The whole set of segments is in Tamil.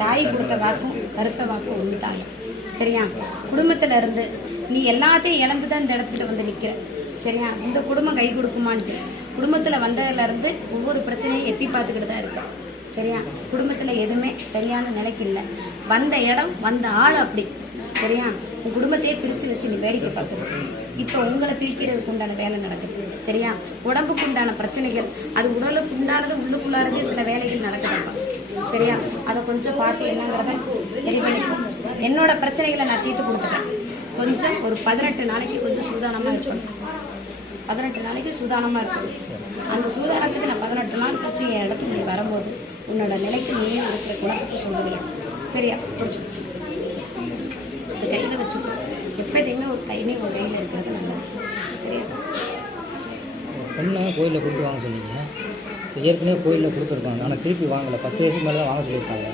தாய் கொடுத்த வாக்கும் கருத்த வாக்கும் ஒன்று தாங்க. சரியா? குடும்பத்தில் இருந்து நீ எல்லாத்தையும் இழந்து தான் இந்த இடத்துக்கிட்ட வந்து நிற்கிற. சரியா? இந்த குடும்பம் கை கொடுக்குமான்ட்டு குடும்பத்தில் வந்ததுலேருந்து ஒவ்வொரு பிரச்சனையும் எட்டி பார்த்துக்கிட்டு தான் இருக்க. சரியா? குடும்பத்தில் எதுவுமே சரியான நிலைக்கு இல்லை. வந்த இடம் வந்த ஆள் அப்படி. சரியா? உன் குடும்பத்தையே பிரித்து வச்சு நீ வேடிக்கை பார்க்குறது. இப்போ உங்களை பிரிக்கிறதுக்கு உண்டான வேலை நடக்குது. சரியா? உடம்புக்கு உண்டான பிரச்சனைகள், அது உடலுக்கு உண்டானது உள்ளுக்குள்ளாரதே சில வேலைகள் நடக்குதுப்பா. சரியா? அதை கொஞ்சம் பார்த்து என்னங்கிறத சரி பண்ணிக்கும். என்னோட பிரச்சனைகளை நான் தீர்த்து கொடுத்துட்டேன். கொஞ்சம் ஒரு 18 நாளைக்கு கொஞ்சம் சூதானமாக இருக்கணும். 18 நாளைக்கு சூதானமாக இருக்கணும். அந்த சூதானத்துக்கு நான் 18 நாள் கழிச்சு என் இடத்துக்கு நீ வரும்போது உன்னோட நிலைக்கு நீயே இருக்கிற குணத்துக்கு சொல்லுவேன். சரியா? பிடிச்சிக்கோ. இந்த கையில் வச்சுக்கோ. எப்போதையுமே ஒரு கைமே ஒரு கையில் இருக்கிறது நல்லது. சரியா? பொண்ணை கோயிலில் கொடுத்து வாங்க சொன்னீங்க. ஏற்கனவே கோயிலில் கொடுத்துருக்காங்க, ஆனால் திருப்பி வாங்கலை. 10 வயசுக்கு மேலே தான் வாங்க சொல்லியிருக்காங்க.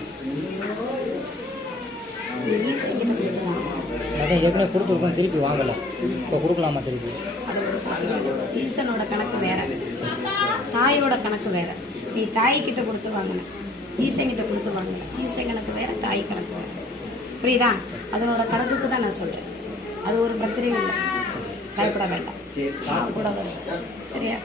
அதான் ஏற்கனவே கொடுத்துருக்கோம், திருப்பி வாங்கலை. இப்போ கொடுக்கலாமா திருப்பி? ஈசனோட கணக்கு வேற, தாயோட கணக்கு வேற. நீ தாய்கிட்ட கொடுத்து வாங்கின, ஈசன்கிட்ட கொடுத்து வாங்கின. ஈசன் கணக்கு வேற, தாய் கணக்கு வேற. புரியுதா? அதனோட கணக்குக்கு தான் நான் சொல்கிறேன். அது ஒரு பிரச்சனையும் இல்லை. பயப்பட வேண்டாம். கூட வரும். சரியா?